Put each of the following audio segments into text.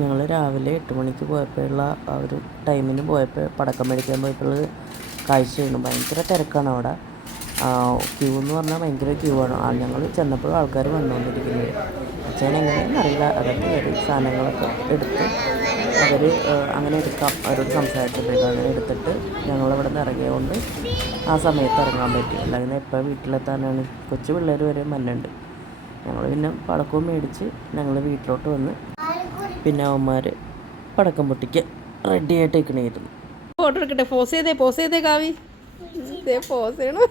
ഞങ്ങൾ രാവിലെ 8 മണിക്ക് പോയപ്പോഴുള്ള ആ ഒരു ടൈമിന് പോയപ്പോൾ പടക്കം മേടിക്കാൻ പോയപ്പോൾ കാഴ്ചയാണ്. ഭയങ്കര തിരക്കാണ് അവിടെ. ക്യൂ എന്ന് പറഞ്ഞാൽ ഭയങ്കര ക്യൂ ആണ്. ഞങ്ങൾ ചെന്നപ്പോഴും ആൾക്കാർ വന്നുകൊണ്ടിരിക്കുന്നത്. അച്ഛൻ എങ്ങനെയാണെന്ന് അറിയില്ല. അതൊക്കെ കയറി സാധനങ്ങളൊക്കെ എടുത്ത് അവർ അങ്ങനെ എടുക്കാം, അവരോട് സംസാരിച്ചപ്പോഴേക്കും അങ്ങനെ എടുത്തിട്ട് ഞങ്ങളിവിടെ നിന്ന് ഇറങ്ങിയതുകൊണ്ട് ആ സമയത്ത് ഇറങ്ങാൻ പറ്റും. അല്ലെങ്കിൽ എപ്പോൾ വീട്ടിലെത്താനാണ്. കൊച്ചു പിള്ളേർ വരെ മന്നുണ്ട്. ഞങ്ങൾ പിന്നെ പടക്കവും മേടിച്ച് ഞങ്ങൾ വീട്ടിലോട്ട് വന്ന് പിന്നെ അവന്മാർ പടക്കം പൊട്ടിക്ക് റെഡി ആയിട്ട് നിൽക്കണമായിരുന്നു. ഫോട്ടോ എടുക്കട്ടെ? പോസ് ചെയ്തേ കാവി, പോസ് ചെയ്യണം.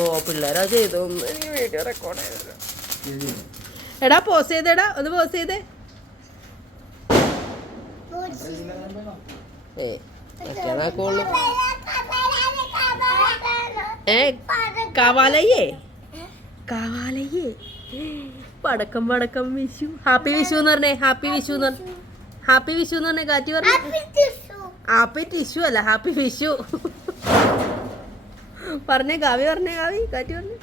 ഓ പിള്ളേരാ ചെയ്തു. എനിക്ക് വീഡിയോ റെക്കോർഡ് ചെയ്തത്. എടാ പോസ് ചെയ്തേടാ, ഒന്ന് പോസ് ചെയ്തേ. മറ്റേതാക്കുള്ളൂ. കാവാലയ്യേ പടക്കം വിഷു. ഹാപ്പി വിഷു എന്ന് പറഞ്ഞേ. ഹാപ്പി വിഷു എന്ന് പറഞ്ഞേ. കാറ്റി പറഞ്ഞു ഹാപ്പി ടിഷു അല്ല, ഹാപ്പി വിഷു പറഞ്ഞേ. കാവി കാറ്റി പറഞ്ഞു.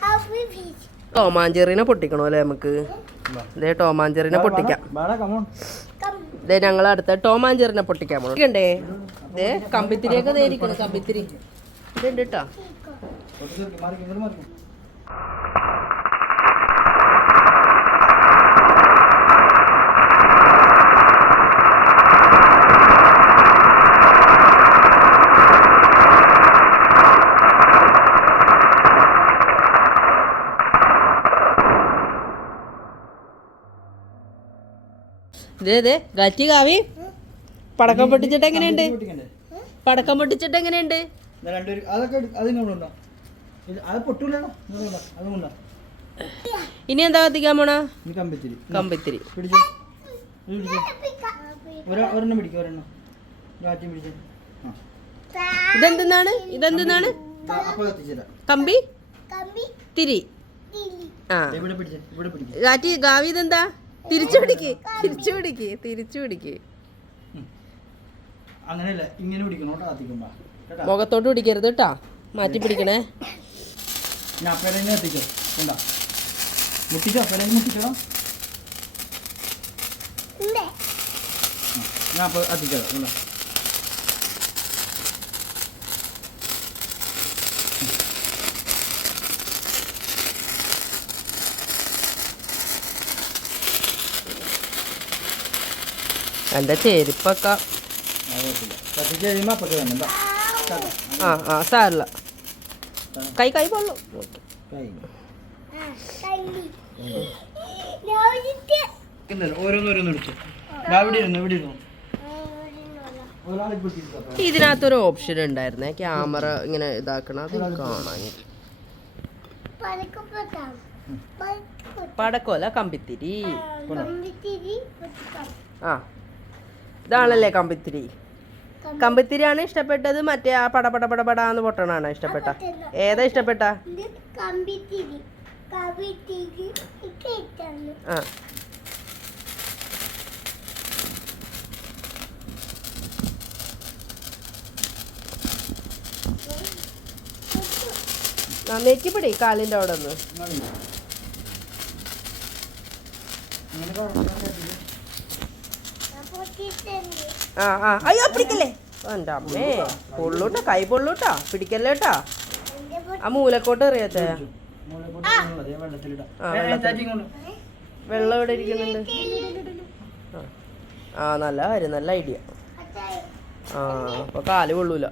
ടോമാഞ്ചെറിനെ പൊട്ടിക്കണോ അല്ലേ നമുക്ക്? ഇതേ ടോമാഞ്ചെറിനെ പൊട്ടിക്കാം. ഇതേ ഞങ്ങൾ അടുത്ത ടോമാഞ്ചെറിനെ പൊട്ടിക്കാൻ പോകണം. ഇതേ കമ്പിത്തിരിയൊക്കെ നേരിക്കണം. കമ്പിത്തിരി ഇതുണ്ട് കേട്ടോ. ഇതേ ഗാറ്റി കാവി പടക്കം പൊട്ടിച്ചിട്ട് എങ്ങനെയുണ്ട്? ഇനി എന്താ കത്തിക്കാൻ പോണ? കമ്പിത്തിരി. ഇതെന്താണ്? കമ്പി തിരി. ആ ഗാറ്റി ഗാവി ഇതെന്താ? തിരിച്ചു പിടിക്ക്. മുഖത്തോട്ട് പിടിക്കരുത് കേട്ടാ, മാറ്റി പിടിക്കണേ. എൻ്റെ ചെരുപ്പൊക്കെ സാരില്ല. കൈ പൊള്ളു. ഇതിനകത്തൊരു ഓപ്ഷൻ ഉണ്ടായിരുന്നേ, ക്യാമറ ഇങ്ങനെ ഇതാക്കണം. അത് കാണാൻ പടക്കമല്ല, കമ്പിത്തിരി. ആ ഇതാണല്ലേ കമ്പിത്തിരി. കമ്പിത്തിരിയാണ് ഇഷ്ടപ്പെട്ടത്? മറ്റേ ആ പടപടാന്ന് പൊട്ടണാണോ ഇഷ്ടപ്പെട്ട? ഏതാ ഇഷ്ടപ്പെട്ട? ആ നെറ്റിപ്പിടി കാലിൻ്റെ അവിടെ ഒന്ന്. അയ്യോ പിടിക്കല്ലേ എൻ്റെ അമ്മേ. പൊള്ളൂട്ടാ, കൈ പൊള്ളൂട്ടാ, പിടിക്കല്ലേ കേട്ടാ. ആ മൂലക്കോട്ട് എറിയത്തെ. വെള്ളം ഇവിടെ ഇരിക്കുന്നുണ്ട്. ആ നല്ല കാര്യം, നല്ല ഐഡിയ. ആ അപ്പൊ കാല് കൊള്ളൂല.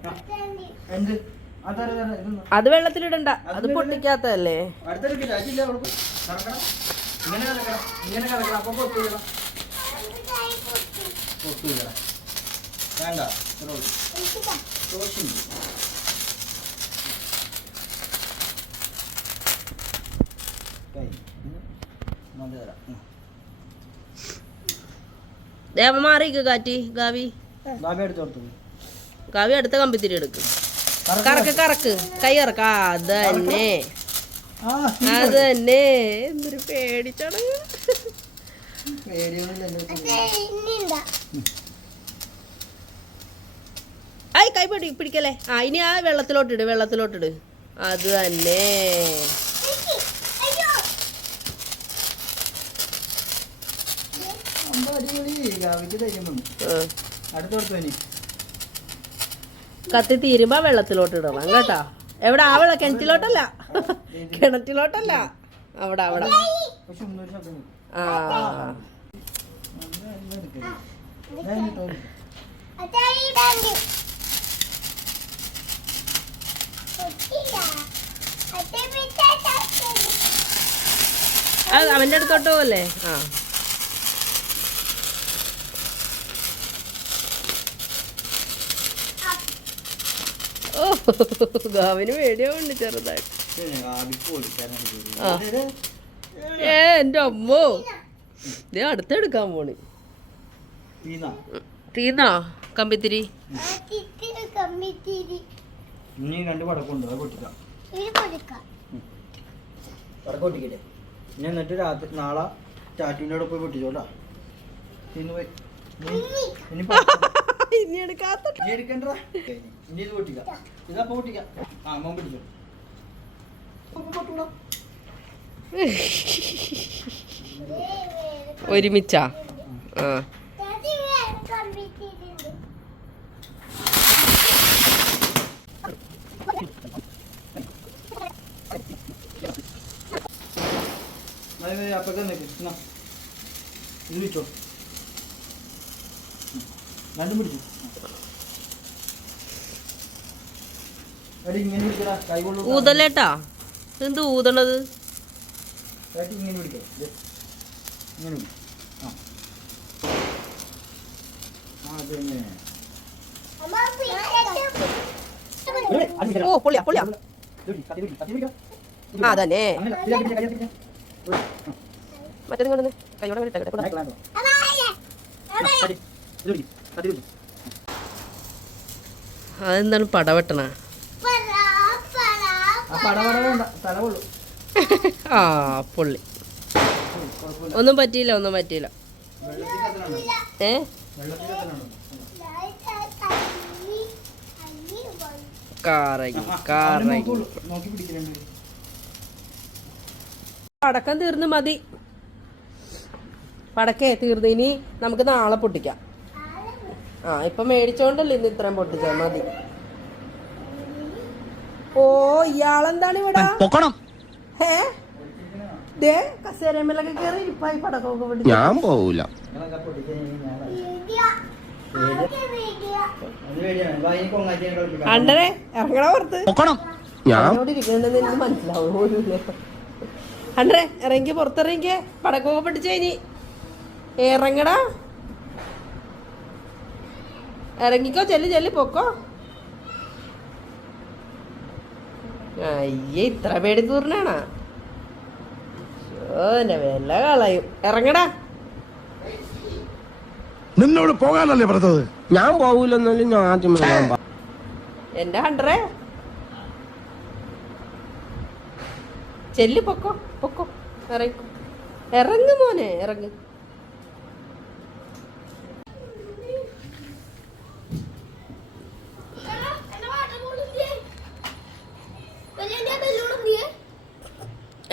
അത് വെള്ളത്തിലിടണ്ട, അത് പൊട്ടിക്കാത്തതല്ലേ. മാറിക്ക് കാറ്റി. ഗാവി അടുത്ത കമ്പിത്തിരി എടുക്ക്. കറക്ക് കൈ കറക്ക. അതന്നെ എന്തൊരു പേടിച്ചാണ്. കൈ പിടിക്കല്ലേ. ആ ഇനി ആ വെള്ളത്തിലോട്ടിട്. അത് തന്നെ. കത്തി തീരുമ്പോ വെള്ളത്തിലോട്ട് ഇടണം കേട്ടോ. എവിടെ? ആ വെള്ളം കിണറ്റിലോട്ടല്ല, കിണറ്റിലോട്ടല്ല, അവിടെ അവിടെ. ആ അവന്റെ അടുത്തോട്ട് പോവല്ലേ? ആ ഓ ഗാവിന് പേടിയാവുണ്ട് ചെറുതായിട്ട്. എന്റെ അമ്മോ, ഇത് അടുത്തെടുക്കാൻ പോണ്. തീർന്നാ കമ്പിത്തിരി? എന്നിട്ട് രാത്രി നാളെ ടാറ്റുവിൻ്റെ അവിടെ പോയി പൊട്ടിച്ചോട്ടാ. ഇനി എടുക്കാത്ത എടുക്കണ്ട, ഇനി ഇത് പൊട്ടിക്കാം. ഇതപ്പോ പൊട്ടിക്കാം. ആ മോൻ പിടിച്ചോ. ഒരുമിച്ചാ? ആ അപ്പൊക്കെ ഇത് വെച്ചോ. രണ്ടും പിടിച്ചു. ഇങ്ങനെ പിടിക്കടാ, കൈ കൊണ്ട് ഊതലേട്ടാ. എന്ത് ഊതണത്? ഇങ്ങനെ പിടിക്കാം. ഇങ്ങനെ ഓ പൊളിയാ പൊളിയാ. ആ തന്നെ മറ്റേതും കൊണ്ടു കൈയോടെ അതെന്താണ് പടവെട്ടണ? ആ പൊള്ളി. ഒന്നും പറ്റിയില്ല, ഒന്നും പറ്റിയില്ല. ഏ കാറങ്ങി കാറങ്ങി. പടക്കം തീർന്ന് മതി. പടക്കേ തീർന്ന്. ഇനി നമുക്ക് നാളെ പൊട്ടിക്കാം. ആ ഇപ്പൊ മേടിച്ചോണ്ടല്ലോ ഇന്ന് ഇത്രയും പൊട്ടിച്ചാ മതി. ഓ ഇയാളെന്താണ് ഇവിടെ? ഏ ദേ കസേരമേലൊക്കെ കേറി ഇരിപ്പായി പടക്കമൊക്കെ പൊട്ടിച്ചു. ഞാൻ പോവൂല. അണ്ടരെ ഇറങ്ങണ പുറത്ത്. ഞാനോടിരിക്കണെന്ന് എനിക്ക് മനസ്സിലാവും പോലും. അണ്ടരെ ഇറങ്ങി പുറത്തിറങ്ങിക്കേ, പടക്കമൊക്കെ പൊട്ടിച്ച. ഇനി ഇറങ്ങടാ, ഇറങ്ങിക്കോ. ചെല്ലി ചെല്ലി പൊക്കോ. അയ്യേ ഇത്ര പേടി തൂർണാണ. എന്റെ വില കളയും. ഇറങ്ങടാ. നിന്നോട് പോകാനല്ലേ പറഞ്ഞത്? ഞാൻ പോകൂലെന്നാലും ഞാൻ ആദ്യം എന്റെ ഹണ്ടറേ ചെല്ലി പൊക്കോ പൊക്കോ. ഇറങ്ങി ഇറങ്ങ് മോനെ ഇറങ്ങ്.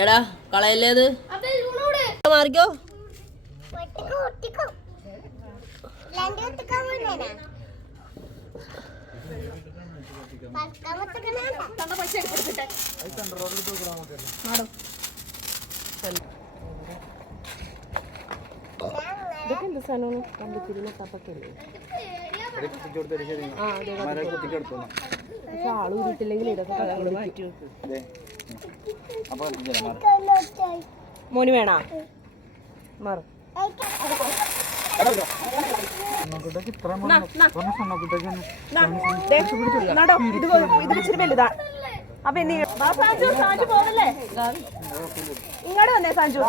എടാ കളയല്ലേ അത്? മാറിക്കോ. ഇതൊക്കെ എന്ത് സാധനമാണ്? കമ്പിത്തിരിനെ തപ്പക്കല്ലേ? പക്ഷെ ആള് ഊരിട്ടില്ലെങ്കിൽ ഇതൊക്കെ മാറ്റി വെക്കും. മോന് വേണോ? മാറും. ഇത് ഇച്ചിരി വലുതാ. അപ്പൊ സാഞ്ചു പോകല്ലേ? ഇങ്ങോട്ട് വന്നേ സാഞ്ചു.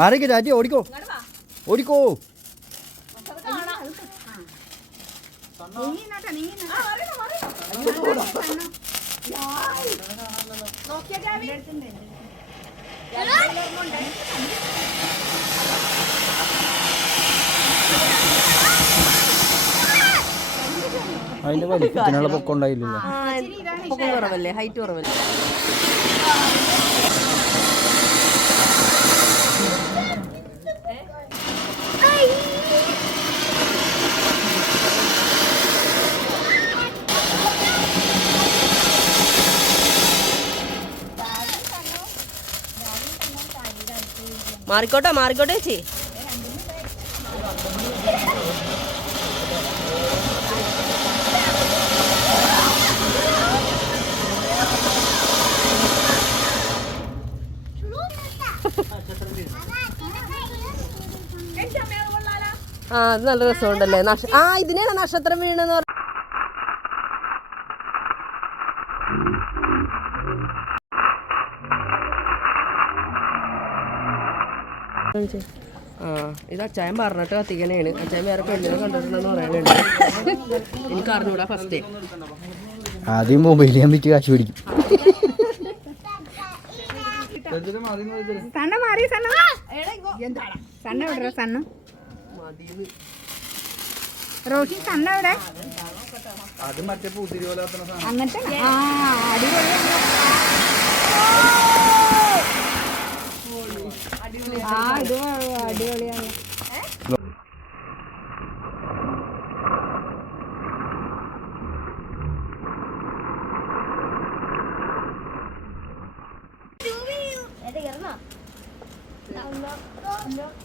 മാറിക്ക് ചാറ്റി. ഓടിക്കോ ഓടിക്കോ. അതിന്റെ വലിപ്പത്തിനുള്ള പൊക്കം ഉണ്ടായില്ലല്ലോ. പൊക്കം കുറവല്ലേ, ഹൈറ്റ് കുറവല്ലേ. മാറിക്കോട്ടെ മാറിക്കോട്ടെ ചേച്ചി. ആ അത് നല്ല രസമുണ്ടല്ലേ. ഇതിനെയാണ് നക്ഷത്രം വീണെന്ന് പറഞ്ഞ. ആ ഇത് അച്ചായൻ പറഞ്ഞിട്ട് കത്തിക്കണേണ്. അച്ചായൻ വേറെ പെണ്ണിനെ കണ്ടിട്ടുണ്ടെന്ന് പറയാനുണ്ട്. എനിക്ക് അറിഞ്ഞൂടാ ഫസ്റ്റ്. ആദ്യം മൊബൈൽ ഞാൻ വിറ്റ് കാശ് പിടിക്കും. അത് മറ്റേ പൂത്തിരി പോലെ അടിപൊളിയാണ്.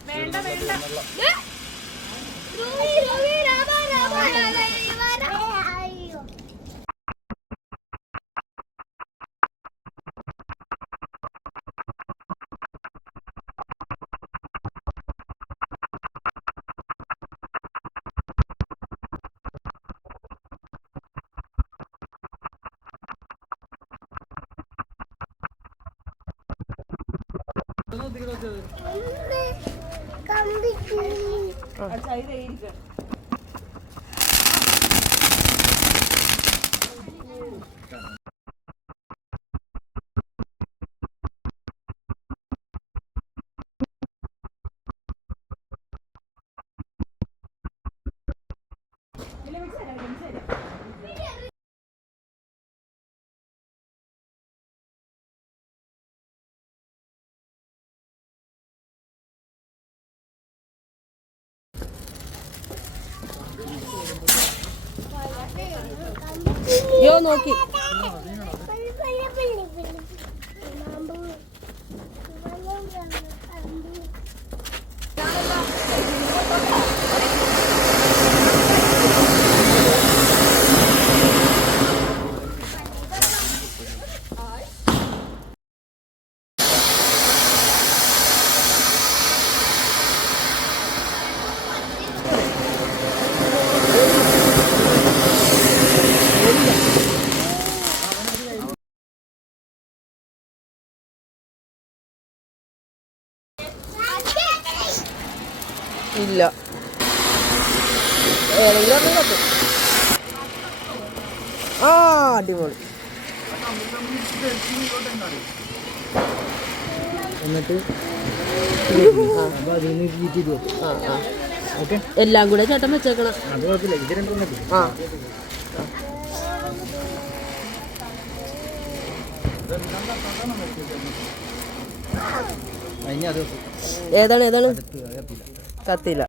വേണ്ട വേണ്ട. യോ നോക്കി. ഇല്ല ഏതെങ്കിലും കത്തും. ആ അടിപൊളി. എന്നിട്ട് എല്ലാം കൂടെ ചേട്ടൻ വെച്ചേക്കണം. അത് കുഴപ്പമില്ല. ഇത് രണ്ടും ആ ഏതാണ് ഏതാണ് കത്തില്ല.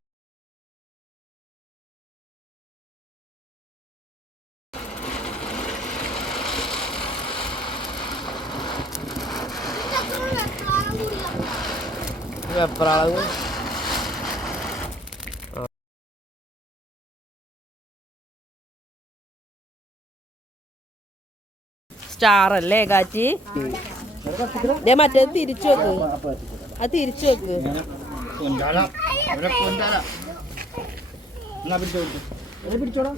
വെപ്രാളവ് സ്റ്റാർ അല്ലേ കാച്ചി. മറ്റേത് തിരിച്ചു വെക്ക്, അത് തിരിച്ചു വെക്ക്. പിടിച്ചോടാ.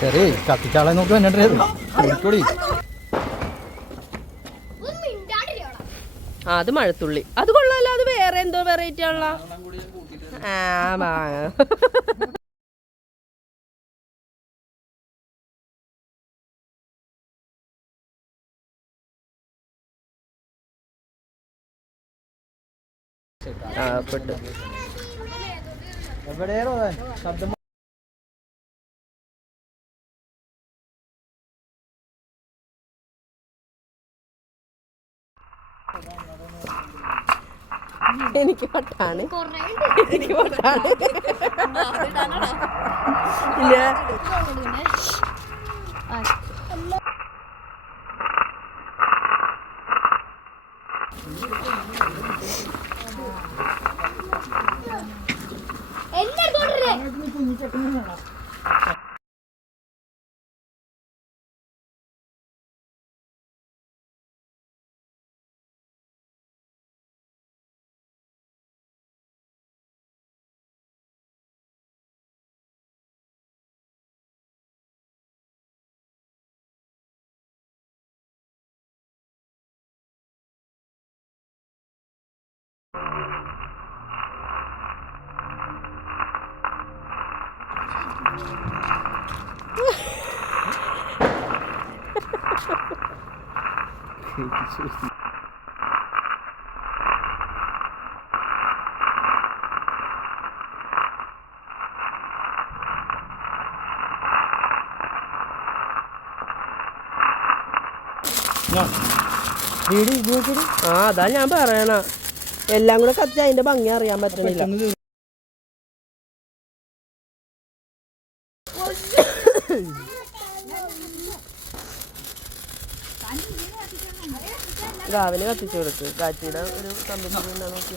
ശരി കത്തിച്ചാളെ നോക്കി വന്നിട്ടേ. അത് മഴത്തുള്ളി. അത് കൊള്ളാലോ. അത് വേറെ എന്തോ വെറൈറ്റി ആണല്ലോ. ആ ആ പെട്ട്. എവിടെയാണോ ശബ്ദം? എനിക്ക് വട്ടാണ്, എനിക്ക് വട്ടാണ്. ഇല്ല ആ അതാ ഞാൻ പറയണ, എല്ലാം കൂടെ കത്തിച്ച് അതിന്റെ ഭംഗി അറിയാൻ പറ്റണില്ല. രാവിലെ കത്തിച്ചു കൊടുക്ക്. കാറ്റിയുടെ ഒരു സംരംഭം നോക്കി.